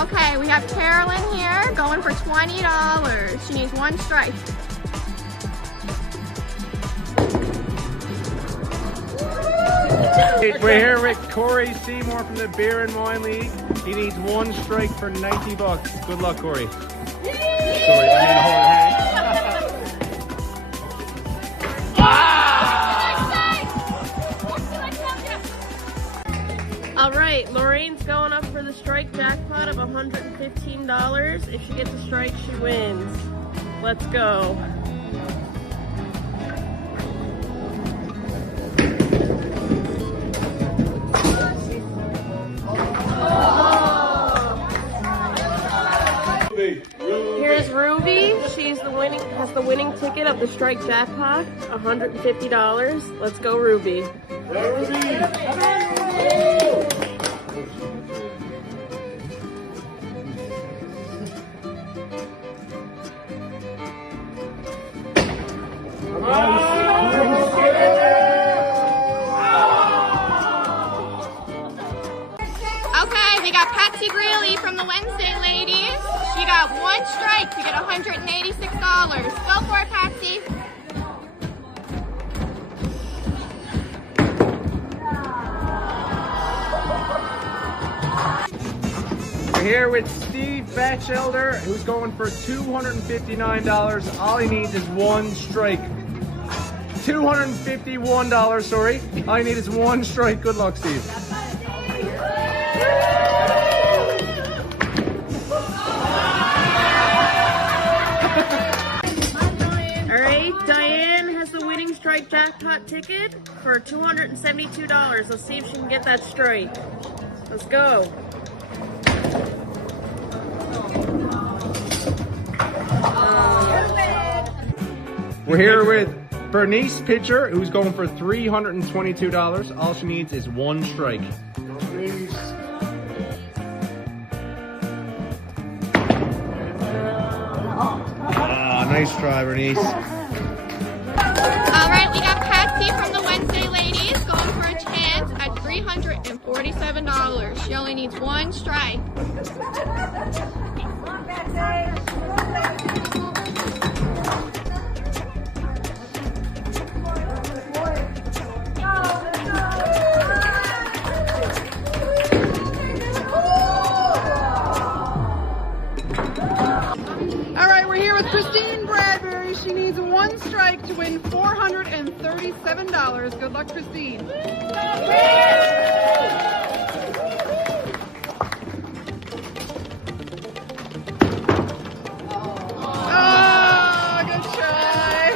Okay, we have Carolyn here going for $20. She needs one strike. We're here with Corey Seymour from the Beer and Wine League. He needs one strike for 90 bucks. Good luck, Corey. Sorry, I need to hold your hand. All right, Lorraine's going up for the strike jackpot of $115. If she gets a strike, she wins. Let's go. Here's Ruby. She's the has the winning ticket of the strike jackpot, $150. Let's go, Ruby. Okay, we got Patsy Greeley from the Wednesday ladies. She got one strike to get $186. Go for it, Patsy. We're here with Steve Batchelder, who's going for $259. All he needs is one strike. $251, sorry. All you need is one strike. Good luck, Steve. Alright, Diane has the winning strike jackpot ticket for $272. Let's see if she can get that strike. Let's go. We're here with Bernice Pitcher, who's going for $322. All she needs is one strike. Nice try, Bernice. Alright, we got Patsy from the Wednesday ladies going for a chance at $347. She only needs one strike. She needs one strike to win $437. Good luck, Christine. Oh, good try.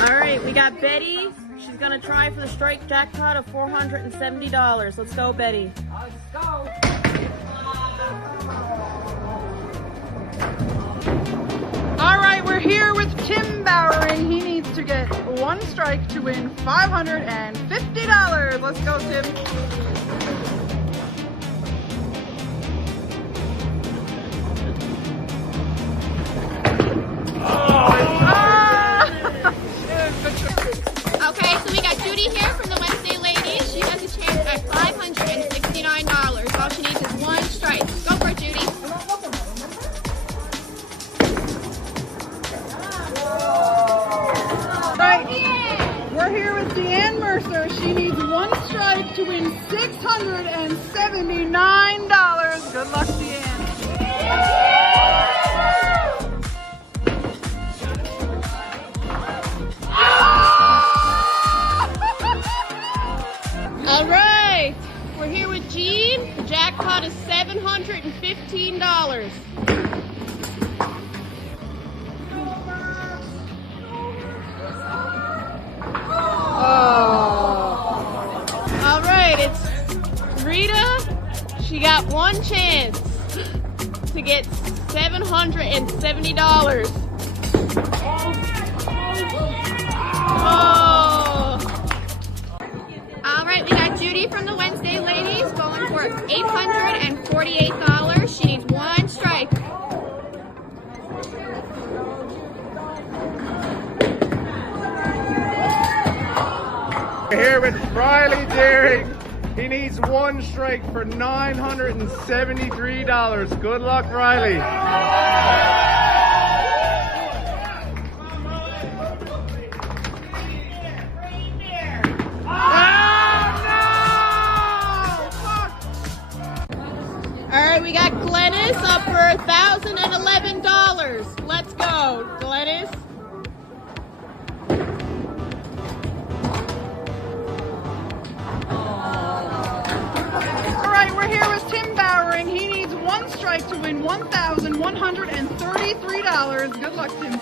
All right, we got Betty. She's gonna try for the strike jackpot of $470. Let's go, Betty. Let's go. All right, we're here with Tim Bowering. He needs to get one strike to win $550. Let's go, Tim. Okay, so we got Judy here from the Wednesday ladies. She has a chance at $569. All she needs is one strike. Go for it, Judy. We're here with Deanne Mercer. She needs one strike to win $679. Good luck, Deanne. All right, we're here with Jean. The jackpot is $715. All right, it's Rita. She got one chance to get $770. Oh. All right, we got Judy from the Wednesday ladies going for $848. She needs one strike. We're here with Riley Deering. He needs one strike for $973. Good luck, Riley. All right, we got Glennis up for $1,011. Let's go, Glennis. All right, we're here with Tim Bowering. He needs one strike to win $1,133. Good luck, Tim.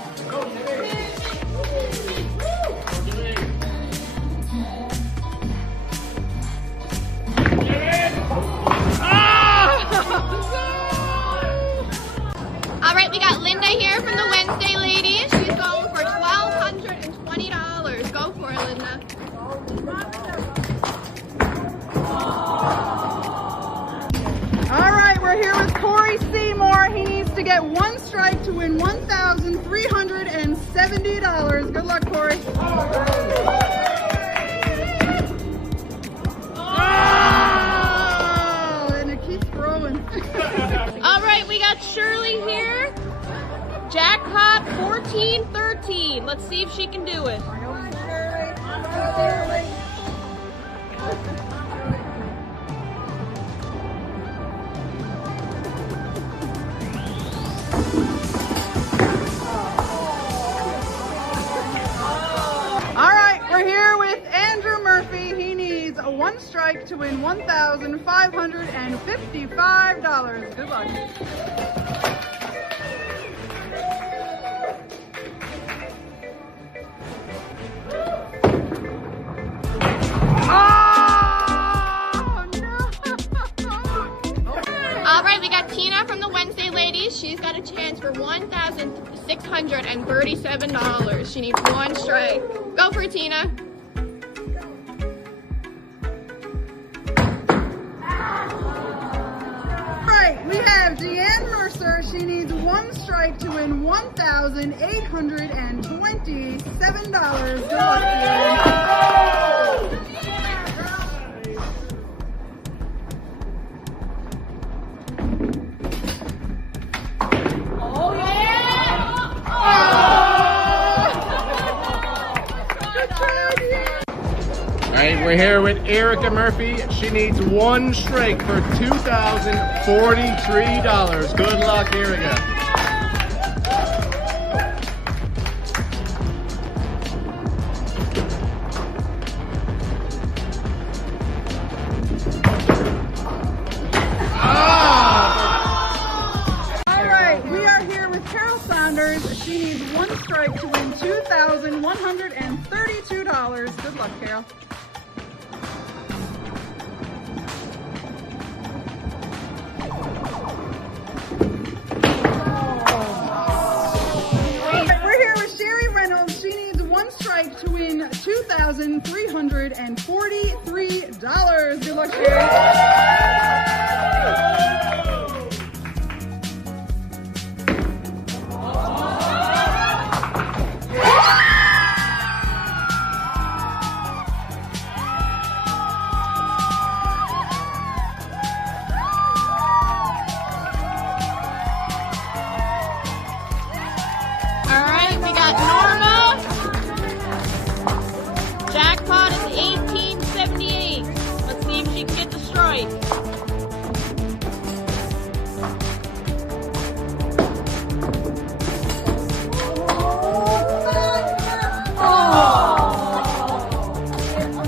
All right, we got Linda here from the Wednesday ladies. She's going for $1,220. Go for it, Linda. All right, we're here with Corey Seymour. He needs to get one strike to win $1,370. Good luck, Corey. Oh, and it keeps growing. All right, we got Shirley here. Jackpot 1413. Let's see if she can do it. All right, we're here with Andrew Murphy. He needs one strike to win $1,555. Good luck. All right, we got Tina from the Wednesday ladies. She's got a chance for $1,637. She needs one strike. Go for it, Tina. All right, we have Deanne Mercer. She needs one strike to win $1,827. Good luck, Deanne. All right, we're here with Erica Murphy. She needs one strike for $2,043. Good luck, Erica. All right, we are here with Carol Saunders. She needs one strike to win $2,132. Good luck, Carol. We're here with Sherry Reynolds. She needs one strike to win $2,343. Good luck, Sherry.